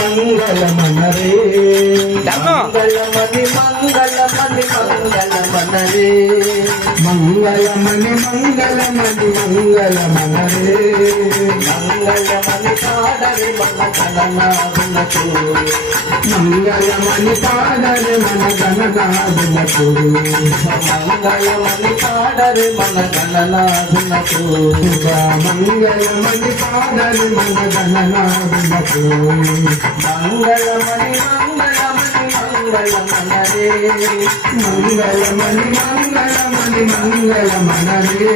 మంగళమనరే మంగళమణి మంగళమణి మంగళమనరే మంగళమణి మంగళమణి మంగళమనరే మంగళమణి పాడరే మన గణనాథునకు మంగళమణి పాడరే మన గణనాథునకు మంగళమణి పాడరే మన గణనాథునకు మంగళమణి పాడరే మన గణనాథునకు మంగళమణి మంగళమణి మంగళమనరే మంగళమణి మంగళమణి మంగళమనరే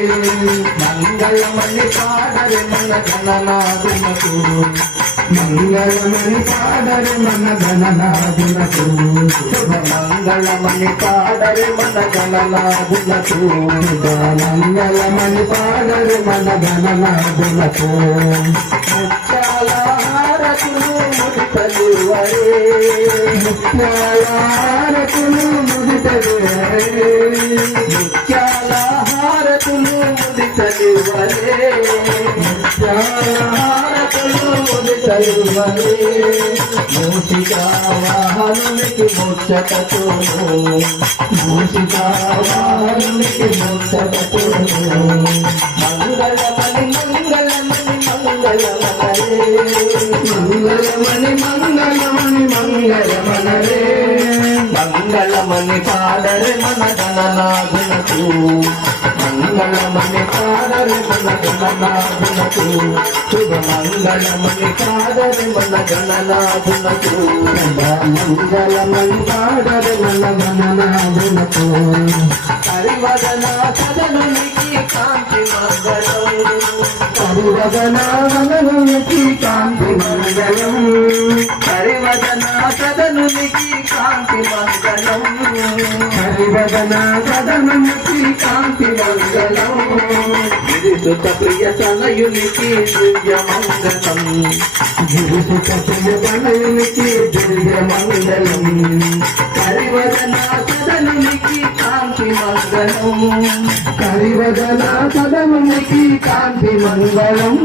మంగళమణి పాడరే మన గణనాథునకు మంగళమణి పాడరే మన గణనాథునకు మంగళమణి పాడరే మన గణనాథునకు మంగళమణి పాడరే మన గణనాథునకు ముత్యాల హారతులు ముడితలువరే ముత్యాల హారతులు ముడితలువరే ముత్యాల హారతులు ముడితలువరే ముత్యాల హారతులు ముడితలువరే మూషికా వాహనునికి ముచ్చటతోను మూషికా వాహనునికి ముచ్చటతోను మంగళమణి మంగళమణి మంగళమనరే మంగళమణి మంగళమణి మంగళమనరే మంగళమణి పాడరే మన గణనాథునకు మంగళమణి పాడరే మన గణనాథునకు శుభ మంగళమణి పాడరే మన గణనాథునకు మంగళమణి పాడరే మన గణనాథునకు హరివదన సదనునికి కాంతి మంగళం హరివదనానికి కాంతి మంగళం హరివదన సదనునికి కాంతి మంగళం హరివదన సదనునికి కాంతి మంగళం గిరిసుత ప్రియ తనయునికి దివ్య మంగళం గిరిసుత ప్రియ తనయునికి దివ్య మంగళం హరివదన సదనునికి కాంతి మంగళం హరివదన సదనునికి కాంతి మంగళం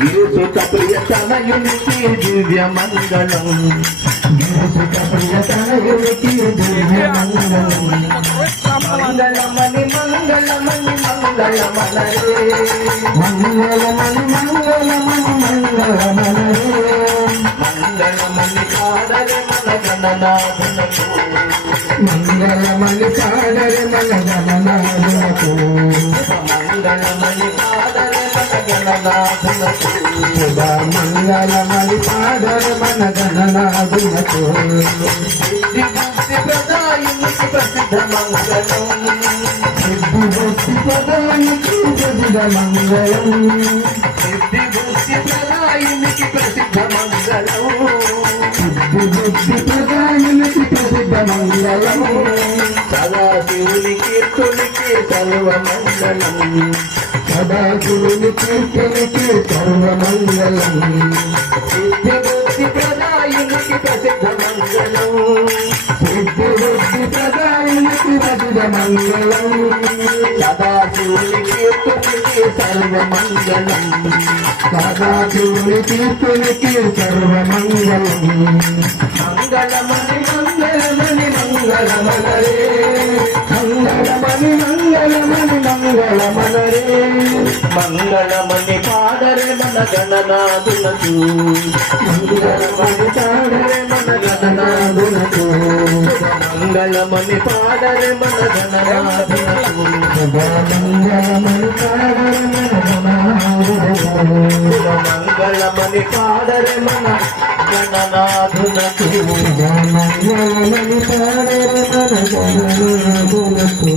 గిరిసుత ప్రియ తనయునికి దివ్య మంగళం గిరిసుత ప్రియ తనయునికి దివ్య మంగళం మంగళమణి మంగళమణి మంగళమనరే మంగళమణి మంగళమణి మంగళమనరే మంగళమణి పాడరే మన గణనాథునకు మంగళమణి పాడరే మన గణనాథునకు మంగళమణి పాడరే మన గణనాథునకు మంగళమణి పాడరే మన గణనాథునకు సిద్ధి బుద్ధి ప్రదాయునికి ప్రసిద్ధ మంగళం సిద్ధి బుద్ధి ప్రదాయునికి ప్రసిద్ధ మంగళం సిద్ధి బుద్ధి ప్రదాయునికి ప్రసిద్ధ మంగళం సిద్ధి బుద్ధి ప్రదాయునికి ప్రసిద్ధ మంగళం సదాశివుని కీర్తునికి సర్వమంగళం సదాశివుని కీర్తునికి సర్వమంగళం సిద్ధి బుద్ధి ప్రదాయునికి ప్రసిద్ధ మంగళం సిద్ధి బుద్ధి ప్రదాయునికి ప్రసిద్ధ మంగళం సదాశివుని కీర్తునికి సర్వమంగళం సదాశివుని కీర్తునికి సర్వమంగళం మంగళమణి మంగళమణి మంగళమనరే మంగళమణి మంగళమణి మంగళమనరే మంగళమణి పాడరే మన గణనాథునకు మంగళమణి పాడరే మన గణనాథునకు మంగళమణి పాడరే మన గణనాథునకు మంగళమణి పాడరే మన గణనాథునకు మంగళమణి పాడరే మన గణనాథునకు మంగళమణి పాడరే మన గణనాథునకు